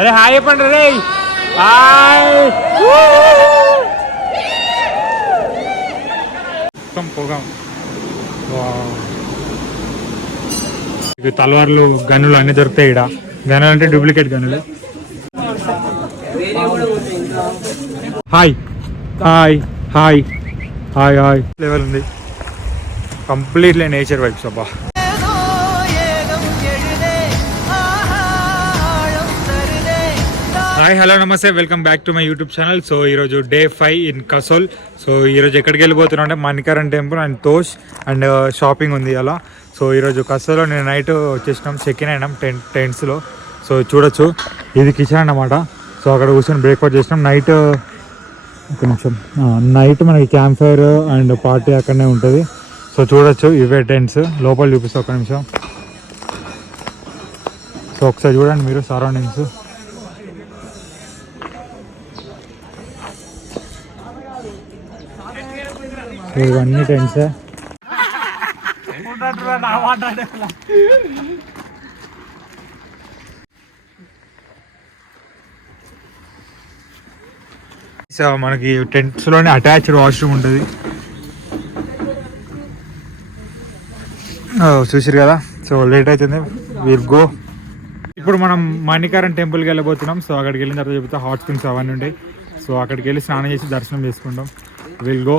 అరే హాయ్ చెప్పండి రే హాయ్ పోగాం. ఇవి తలవార్లు గన్నులు అన్ని దొరుకుతాయి. ఇక్కడ గన్నులు అంటే డూప్లికేట్ గన్నులు. హాయ్ హాయ్ హాయ్ హాయ్ హాయ్ లెవెల్ ఉంది. Completely nature vibes. అబ్బా హాయ్ హలో నమస్తే, welcome back to my YouTube channel. So ఈరోజు డే 5 ఇన్ కసోల్. సో ఈరోజు ఎక్కడికి వెళ్ళిపోతున్నాం అంటే Manikaran temple and Tosh and shopping ఉంది అలా. సో ఈరోజు కసోల్లో నేను నైట్ వచ్చేసినాం, చెక్ ఇన్ అయినాం టెంట్స్లో. సో చూడొచ్చు, ఇది కిచెన్ అన్నమాట. సో అక్కడ కూర్చొని బ్రేక్ఫాస్ట్ చేసినాం. నైట్ ఒక నిమిషం, నైట్ మనకి క్యాంప్ ఫైర్ అండ్ పార్టీ అక్కడనే ఉంటుంది. సో చూడొచ్చు, ఇవే టెంట్స్. లోపల చూపిస్తా ఒక నిమిషం. సో ఒకసారి చూడండి మీరు సరౌండింగ్స్. ఇవన్నీ టెంట్సే. సో మనకి టెంట్స్లోనే అటాచ్డ్ వాష్రూమ్ ఉంటుంది. చూసారు కదా. సో లేట్ అవుతుంది, విల్ గో. ఇప్పుడు మనం మణికరణ్ టెంపుల్కి వెళ్ళబోతున్నాం. సో అక్కడికి వెళ్ళిన తర్వాత చెబుతా హాట్ స్ప్రింగ్స్ అవన్నీ ఉంటాయి. సో అక్కడికి వెళ్ళి స్నానం చేసి దర్శనం చేసుకుంటాం. Will go.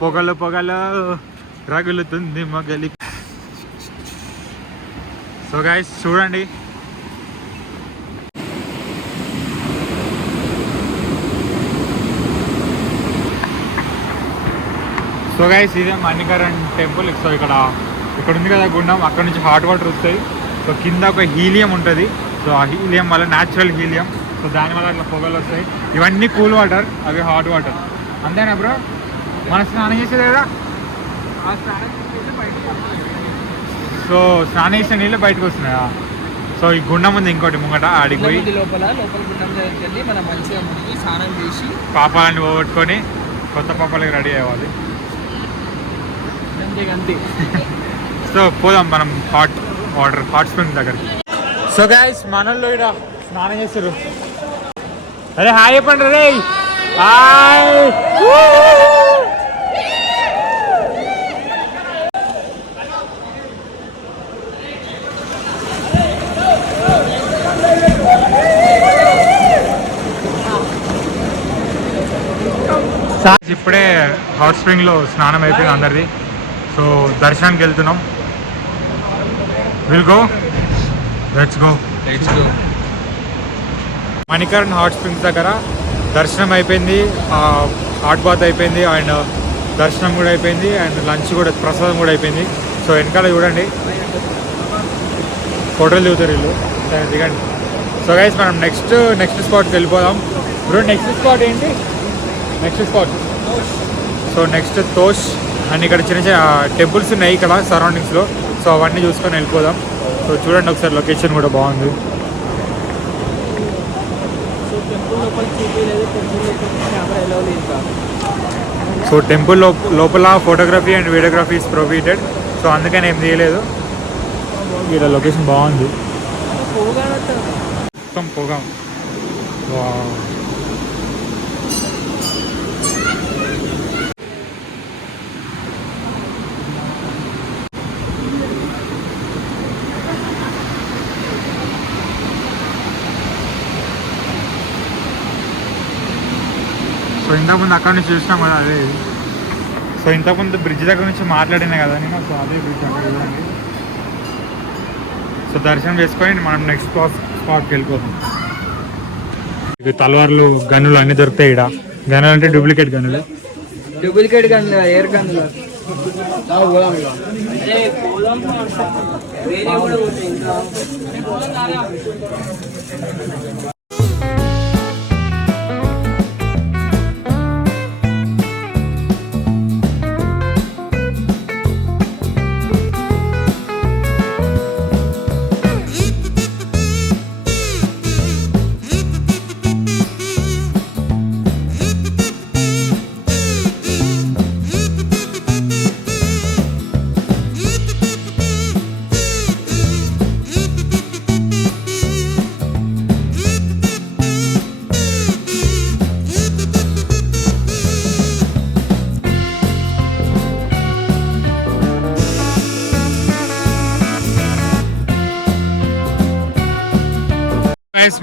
పొగలు పొగలు రగులుతుంది మగలి. సో గైస్ చూడండి, సో గైస్ ఇదే మణికరణ్ టెంపుల్. సో ఇక్కడ ఉంది కదా గుండం, అక్కడ నుంచి హాట్ వాటర్ వస్తాయి. సో కింద ఒక హీలియం ఉంటుంది. సో ఆ హీలియం వల్ల న్యాచురల్ హీలియం. సో దానివల్ల అట్లా పొగలు వస్తాయి. ఇవన్నీ కూల్ వాటర్, అవి హాట్ వాటర్. అంతేనా బ్రో? మన స్నానం చేసేది కదా. సో స్నానం చేసే నీళ్ళు బయటకు వస్తున్నాయా? సో ఈ గుండం ఉంది ఇంకోటి ముంగట, ఆడికి పోయి లోపల గుండం దగ్గరికి మనం మంచిగా మునిగి స్నానం చేసి పాపాలని పోగొట్టుకొని కొత్త పాపాలకి రెడీ అవ్వాలి. అంతే. సో పోదాం మనం హాట్ స్ప్రింగ్ దగ్గరికి. సో గైస్ మనల్లో ఇక్కడ స్నానం చేస్తారు. అరే హాయ్ చెప్పండి రే హాయ్. ఇప్పుడే హాట్ స్ప్రింగ్లో స్నానం అయిపోయింది అందరిది. సో దర్శనానికి వెళ్తున్నాం. Will go, let's go. Manikaran hot springs దగ్గర దర్శనం అయిపోయింది, హాట్ బాత్ అయిపోయింది, అండ్ దర్శనం కూడా అయిపోయింది, అండ్ లంచ్ కూడా, ప్రసాదం కూడా అయిపోయింది. సో వెనకాల చూడండి ఫోటోలు దిగుతారు వీళ్ళు. దిగండి. సో గైస్ మనం నెక్స్ట్ స్పాట్కి వెళ్ళిపోదాం. ఇప్పుడు నెక్స్ట్ స్పాట్ ఏంటి? Next spot so next Tosh. And ఇక్కడ చిన్న చిన్న టెంపుల్స్ ఉన్నాయి ఇక్కడ సరౌండింగ్స్లో. సో అవన్నీ చూసుకొని వెళ్ళిపోదాం. సో చూడండి ఒకసారి, లొకేషన్ కూడా బాగుంది. సో టెంపుల్ లోపల photography and videography is prohibited. So అందుకని ఏం తీయలేదు. ఇక్కడ లొకేషన్ బాగుంది. మొత్తం పొగ. సో ఇంతకుముందు అక్కడ నుంచి చూసినాం కదా అదే. సో ఇంతకుముందు బ్రిడ్జ్ దగ్గర నుంచి మాట్లాడినా కదా నేను. సో అదే బ్రిడ్జ్ అక్కడ చూడండి. సో దర్శనం చేసుకొని మనం నెక్స్ట్ స్పాట్కి వెళ్ళిపోతాం. ఇవి తలవార్లు గన్నులు అన్నీ దొరుకుతాయి ఇక్కడ గన్నులు అంటే డూప్లికేట్ గన్నులు. డూప్లికేట్ గన్ను, ఎయిర్ గన్నులు.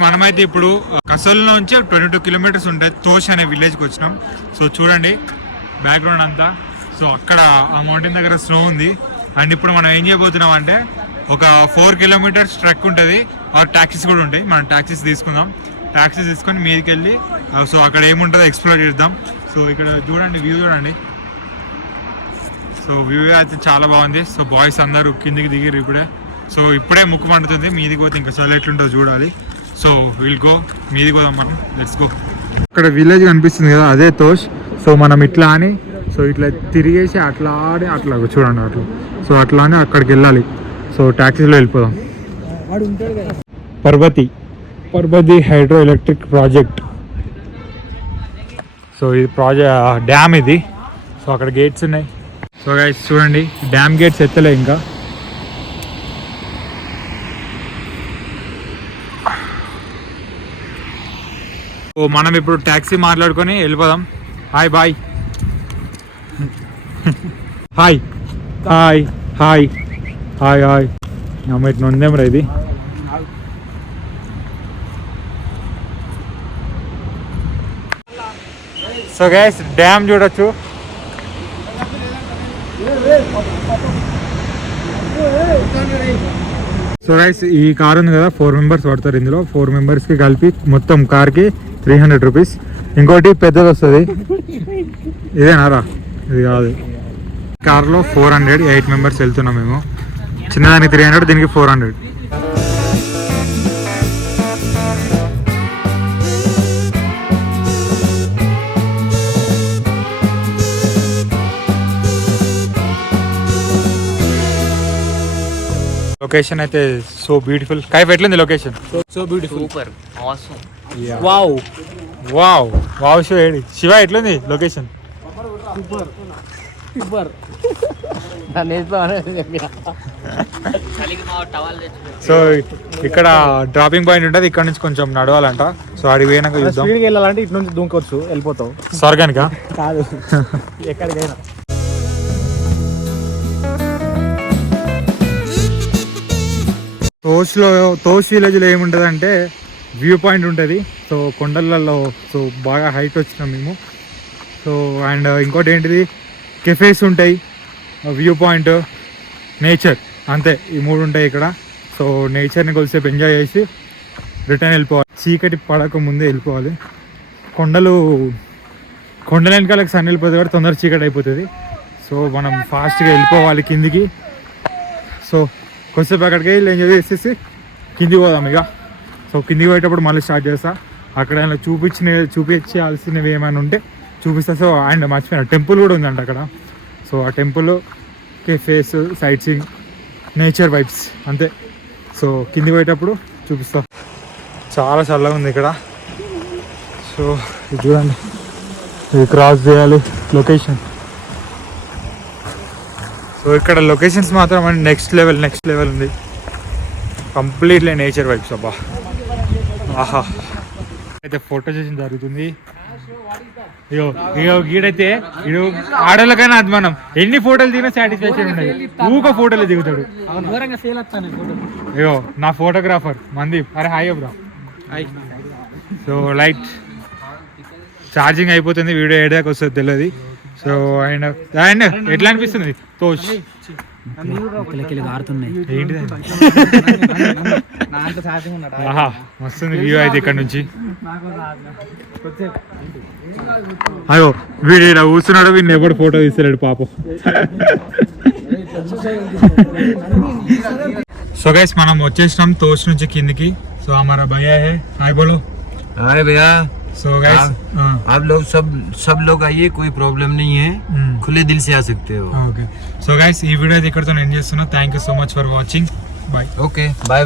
మనమైతే ఇప్పుడు కసల్ నుంచి 22 కిలోమీటర్స్ ఉంటాయి తోష్ అనే విలేజ్కి వచ్చినాం. సో చూడండి బ్యాక్గ్రౌండ్ అంతా. సో అక్కడ ఆ మౌంటైన్ దగ్గర స్నో ఉంది. అండ్ ఇప్పుడు మనం ఏం చేయబోతున్నాం అంటే ఒక 4 కిలోమీటర్స్ ట్రెక్ ఉంటుంది. ఆ ట్యాక్సీస్ కూడా ఉంటాయి. మనం ట్యాక్సీస్ తీసుకుందాం. ట్యాక్సీస్ తీసుకొని మీదకి వెళ్ళి సో అక్కడ ఏముంటుందో ఎక్స్ప్లోర్ చేద్దాం. సో ఇక్కడ చూడండి వ్యూ చూడండి. సో వ్యూ అయితే చాలా బాగుంది. సో బాయ్స్ అందరూ కిందికి దిగిరు ఇప్పుడే. సో ఇప్పుడే ముక్కు మండుతుంది. మీదికి పోతే ఇంకా చాలా ఎట్లుంటుందో చూడాలి. సో విల్ గో, మీది పోదాం మనం. Let's go. ఇక్కడ విలేజ్ కనిపిస్తుంది కదా, అదే తోష్. సో మనం ఇట్లా అని సో ఇట్లా తిరిగేసి అట్లా ఆడి అట్లా చూడండి అట్లా. సో అట్లా అని అక్కడికి వెళ్ళాలి. సో ట్యాక్సీలో వెళ్ళిపోదాం. Parbati hydro electric project. So ఇది డ్యామ్ ఇది. సో అక్కడ గేట్స్ ఉన్నాయి. సో గైస్ చూడండి, డ్యామ్ గేట్స్ ఎత్తలే ఇంకా. ఓ మనం ఇప్పుడు ట్యాక్సీ మాట్లాడుకొని వెళ్ళిపోదాం. Hi bye. Hi hi hi hi hi. ఇట్లా ఉందేమరా ఇది. సో గైస్ డ్యామ్ చూడొచ్చు. సో గైస్ ఈ కార్ ఉంది కదా, 4 మెంబర్స్ పడతారు ఇందులో. 4 మెంబర్స్కి కలిపి మొత్తం కార్కి 300 రూపీస్. ఇంకోటి పెద్దది వస్తుంది. ఇదేనారా? ఇది కాదు. కార్లో 400, 8 మెంబర్స్ వెళ్తున్నాం మేము. చిన్నదానికి 300, దీనికి 400. లొకేషన్ అయితే సో బ్యూటిఫుల్. కైఫ్ ఎట్లుంది location? So beautiful, super, awesome. Wow wow wow. Shiva ఎట్లుంది లొకేషన్? Super super. సో ఇక్కడ డ్రాపింగ్ పాయింట్ ఉంటుంది. ఇక్కడ నుంచి కొంచెం నడవాలంట. సో అడిగి పోయినాక చూద్దాం. స్పీడ్కి వెళ్ళాలంటే ఇటు నుంచి దూకొచ్చు, వెళ్ళిపోతావు. స్వర్గానికా? కాదు, ఎక్కడికైనా. తోష్ విలేజ్లో ఏముంటుంది అంటే వ్యూ పాయింట్ ఉంటుంది. సో కొండలలో సో బాగా హైట్ వచ్చినాం మేము. సో అండ్ ఇంకోటి ఏంటిది, కెఫేస్ ఉంటాయి, వ్యూ పాయింట్, నేచర్, అంతే. ఈ 3 ఉంటాయి ఇక్కడ. సో నేచర్ని కొద్దిసేపు ఎంజాయ్ చేసి రిటర్న్ వెళ్ళిపోవాలి. చీకటి పడక ముందే వెళ్ళిపోవాలి. కొండల వెనకాలకి సన్ వెళ్ళిపోతే కూడా తొందర చీకటి అయిపోతుంది. సో మనం ఫాస్ట్గా వెళ్ళిపోవాలి కిందికి. సో కొద్దిసేపు అక్కడికి వెళ్ళి ఎంజాయ్ చేసేసి కిందికి పోదాం ఇక. సో కిందికి పోయేటప్పుడు మళ్ళీ స్టార్ట్ చేస్తా. అక్కడ చూపించాల్సినవి ఏమైనా ఉంటే చూపిస్తా. సో అండ్ మర్చిపోయినా, టెంపుల్ కూడా ఉందంట అక్కడ. సో ఆ temple, cafes, sight seeing, nature vibes, అంతే. సో కిందికి పోయేటప్పుడు చూపిస్తా. చాలా చల్లగా ఉంది ఇక్కడ. సో ఇది చూడండి, ఇది క్రాస్ చేయాలి లొకేషన్. సో ఇక్కడ లొకేషన్స్ మాత్రం నెక్స్ట్ లెవెల్ ఉంది. Completely nature vibes. అబ్బా ఆహా. అయితే ఫోటో సెషన్ జరుగుతుంది. ఇగో గీడైతే ఇడు ఆడోళ్ళకైనా అది మనం ఎన్ని ఫోటోలు దిగినా సాటిస్ఫాక్షన్ ఉండదు. ఊక ఫోటోలు దిగుతాడు. ఇగో నా ఫోటోగ్రాఫర్ మందీప్. అరే hi bro. So light charging అయిపోతుంది. వీడియో ఏడాకి వస్తుంది తెలియదు. సో అండ్ ఎట్లా అనిపిస్తుంది తోష్? ఆడుతున్నాయి ఏంటిది నా అంత ఛార్జింగ్ ఉన్నాడు ఆహా మస్తుంది వ్యూ అయితే ఇక్కడ నుంచి అయ్యో వీడు ఇక్కడ కూర్చున్నాడు వీడిని ఎవడు ఫోటో తీస్తున్నాడు పాపం సో గైస్ మనం వచ్చేసినాం తోష్ నుంచి కిందికి సో हमारा भैया है हाय बोलो हाय भैया సో గైస్ आप लोग सब लोग आइए कोई प्रॉब्लम नहीं है खुले दिल से आ सकते हो ఓకే సో గైస్ ఈ వీడియో ఇక్కడితో నేను చేస్తున్నా thank you so much for watching bye okay bye